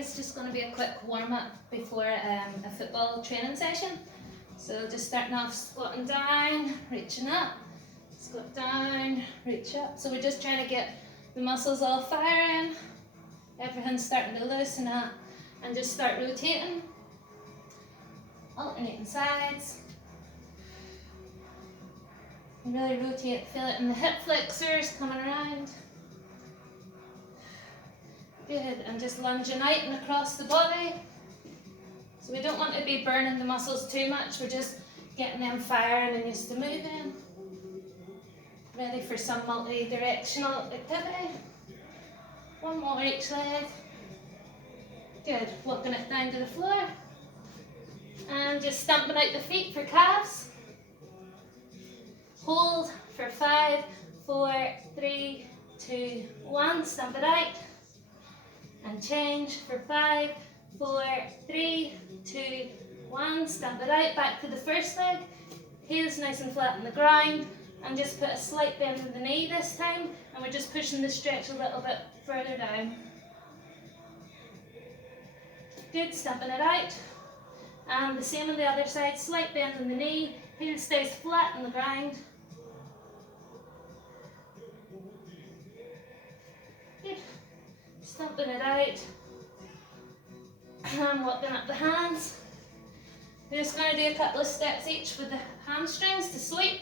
is just going to be a quick warm-up before a football training session. So just starting off squatting down, reaching up, squat down, reach up. So we're just trying to get the muscles all firing, everything's starting to loosen up, and just start rotating, alternating sides. And really rotate, feel it in the hip flexors coming around. Good, and just lunging out and across the body. So we don't want to be burning the muscles too much, we're just getting them firing and used to moving. Ready for some multi-directional activity. One more each leg. Good, walking it down to the floor. And just stamping out the feet for calves. Hold for 5, 4, 3, 2, 1, stamp it out. And change for 5, 4, 3, 2, 1, stamp it out, back to the first leg. Heels nice and flat on the ground, and just put a slight bend in the knee this time, and we're just pushing the stretch a little bit further down. Good, stamping it out. And the same on the other side, slight bend in the knee, heel stays flat on the ground. Good. Stamping it out. And walking up the hands. We're just going to do a couple of steps each with the hamstrings to sweep.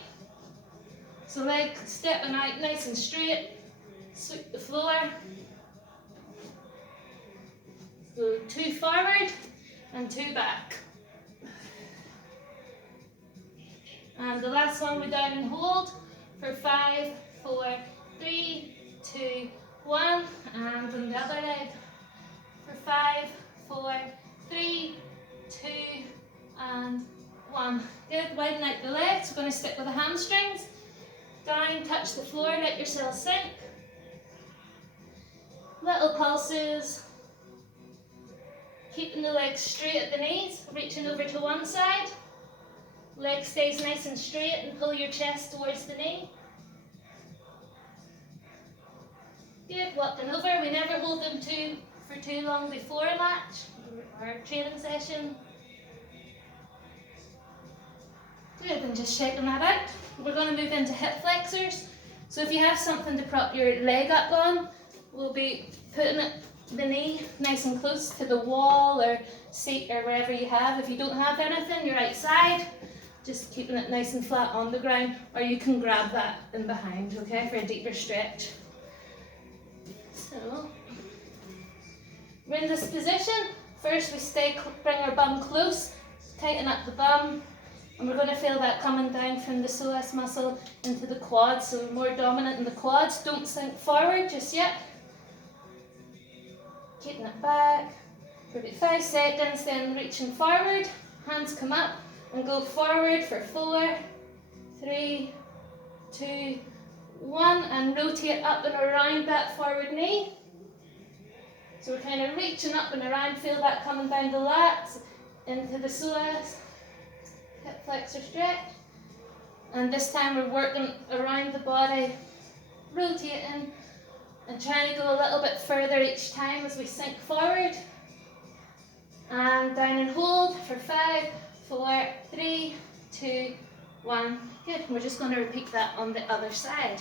So leg stepping out nice and straight. Sweep the floor. So 2 forward and 2 back. And the last one we down and hold for 5, 4, 3, 2, 1. And on the other leg for 5, 4, 3, 2, and 1. Good, widen out the legs. We're going to stick with the hamstrings. Down, touch the floor, let yourself sink. Little pulses. Keeping the legs straight at the knees, reaching over to one side. Leg stays nice and straight and pull your chest towards the knee. Good, walking over. We never hold them for too long before a match or a training session. Good, and just shaking that out. We're going to move into hip flexors. So if you have something to prop your leg up on, we'll be putting the knee nice and close to the wall or seat or wherever you have. If you don't have anything, you're outside, just keeping it nice and flat on the ground, or you can grab that in behind, okay, for a deeper stretch. So, we're in this position. First we bring our bum close, tighten up the bum, and we're going to feel that coming down from the psoas muscle into the quads, so we're more dominant in the quads. Don't sink forward just yet. Keeping it back for about 5 seconds, then reaching forward, hands come up and go forward for 4, 3, 2, 1, and rotate up and around that forward knee. So we're kind of reaching up and around, feel that coming down the lats, into the psoas, hip flexor stretch. And this time we're working around the body, rotating, and trying to go a little bit further each time as we sink forward. And down and hold for 5, 4, 3, 2, 1. Good, we're just going to repeat that on the other side.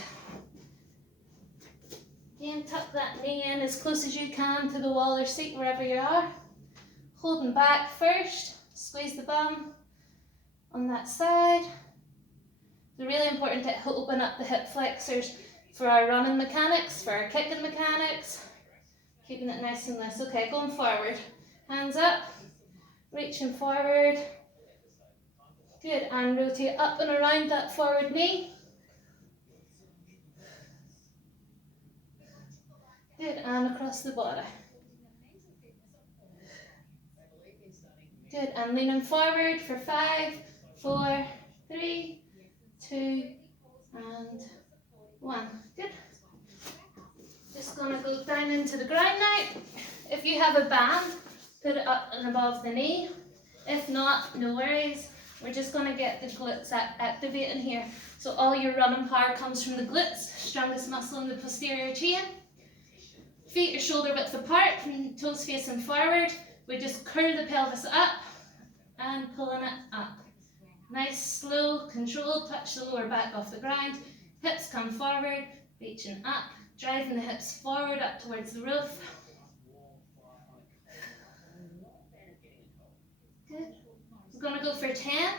Again, tuck that knee in as close as you can to the wall or seat, wherever you are. Holding back first, squeeze the bum on that side. It's really important to open up the hip flexors for our running mechanics, for our kicking mechanics. Keeping it nice and loose. Okay, going forward. Hands up, reaching forward. Good, and rotate up and around that forward knee. Good, and across the body. Good, and leaning forward for 5, 4, 3, 2, and 1. Good. Just going to go down into the ground now. If you have a band, put it up and above the knee. If not, no worries. We're just going to get the glutes activating here. So all your running power comes from the glutes, strongest muscle in the posterior chain. feet are shoulder width apart and toes facing forward. We just curl the pelvis up and pulling it up. Nice, slow, controlled, touch the lower back off the ground. Hips come forward, reaching up, driving the hips forward up towards the roof. Good. We're going to go for 10.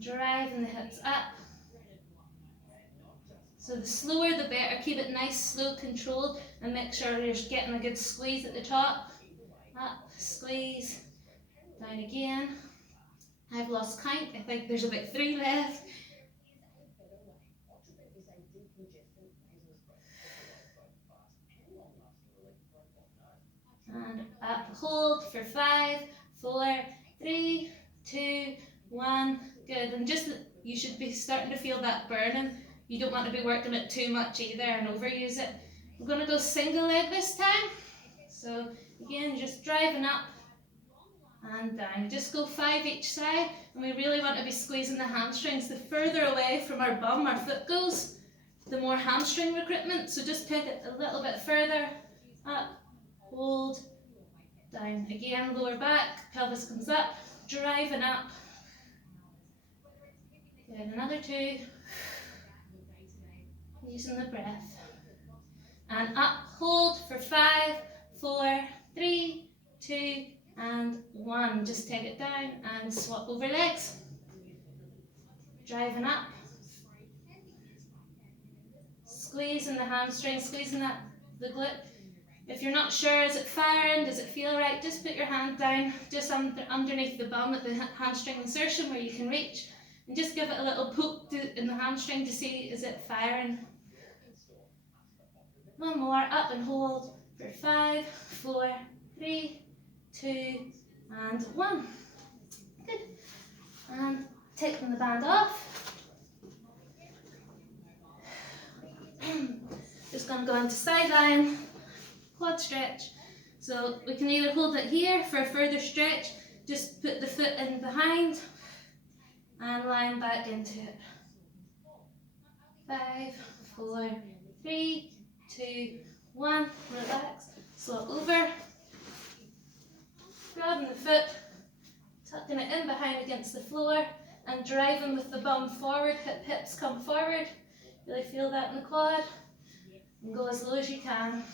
Driving the hips up. So the slower the better. Keep it nice, slow, controlled, and make sure you're getting a good squeeze at the top. Up, squeeze, down again. I've lost count. I think there's about 3 left. And up, hold for 5, 4, 3, 2, 1. Good. And just, you should be starting to feel that burning. You don't want to be working it too much either and overuse it. We're going to go single leg this time. So again, just driving up and down. Just go 5 each side, and we really want to be squeezing the hamstrings. The further away from our bum our foot goes, the more hamstring recruitment. So just take it a little bit further. Up, hold, down. Again, lower back, pelvis comes up, driving up. Good, another 2. Using the breath. And up, hold for 5, 4, 3, 2, and 1. Just take it down and swap over legs. Driving up. Squeezing the hamstring, squeezing the glute. If you're not sure, is it firing, does it feel right, just put your hand down just underneath the bum at the hamstring insertion where you can reach, and just give it a little poke in the hamstring to see, is it firing. 1 more, up and hold for 5, 4, 3, 2, and 1. Good. And taking the band off. Just going to go into side lying, quad stretch. So we can either hold it here for a further stretch, just put the foot in behind and lying back into it. 5, 4, 3, 2, 1. Relax. Swap over. Grabbing the foot, tucking it in behind against the floor, and driving with the bum forward. Hips come forward. Really feel that in the quad. And go as low as you can.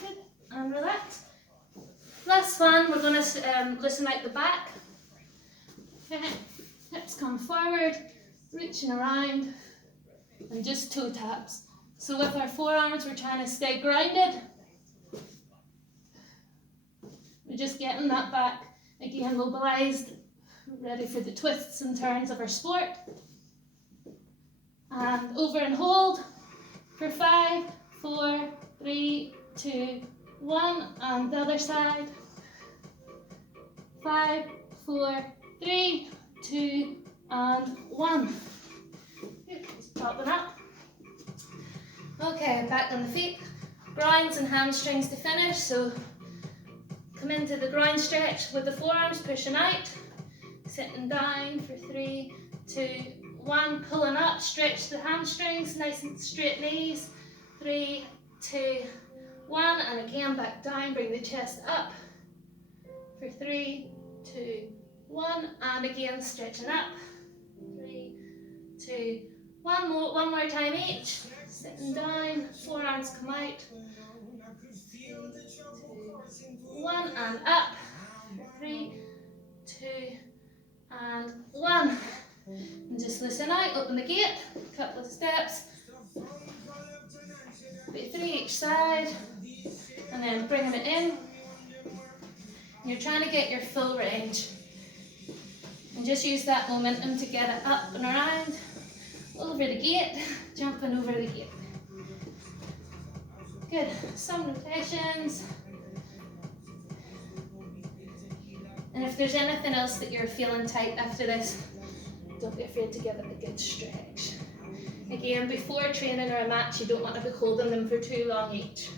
Good. And relax. Last one, we're going to loosen out the back. Hips come forward, reaching around, and just toe taps. So with our forearms, we're trying to stay grounded. We're just getting that back, again, mobilized, ready for the twists and turns of our sport. And over and hold for 5, 4, 3, 2, 1. And the other side. 5, 4, 3, 2, and 1. Good. Topping up. Okay, back on the feet. Groins and hamstrings to finish. So come into the groin stretch with the forearms pushing out. Sitting down for 3, 2, 1. Pulling up. Stretch the hamstrings. Nice and straight knees. 3, 2, 1. And again back down. Bring the chest up for 3, 2, 1. And again stretching up. 3, 2, 1 more time each. Sitting down, forearms come out. 3, 2, 1, and up. 3, 2, and 1. And just listen out, open the gate, couple of steps. Put 3 each side, and then bringing it in. You're trying to get your full range. And just use that momentum to get it up and around. Over the gate, jumping over the gate. Good, some rotations. And if there's anything else that you're feeling tight after this, don't be afraid to give it a good stretch. Again, before training or a match, you don't want to be holding them for too long each.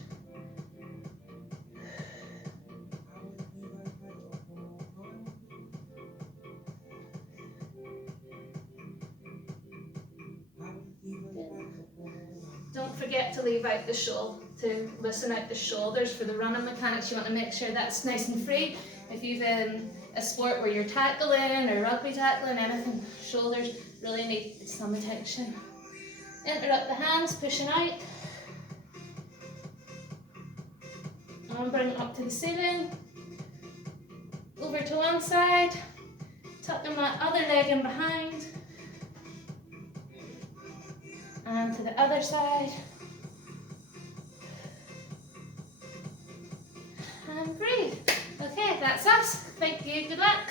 forget to leave out the shoulder, to loosen out the shoulders for the running mechanics. You want to make sure that's nice and free. If you've a sport where you're tackling or rugby tackling, anything, shoulders really need some attention. Interrupt the hands, pushing out. And bring it up to the ceiling. Over to one side. Tucking that other leg in behind. And to the other side. And breathe. Okay, that's us. Thank you, good luck.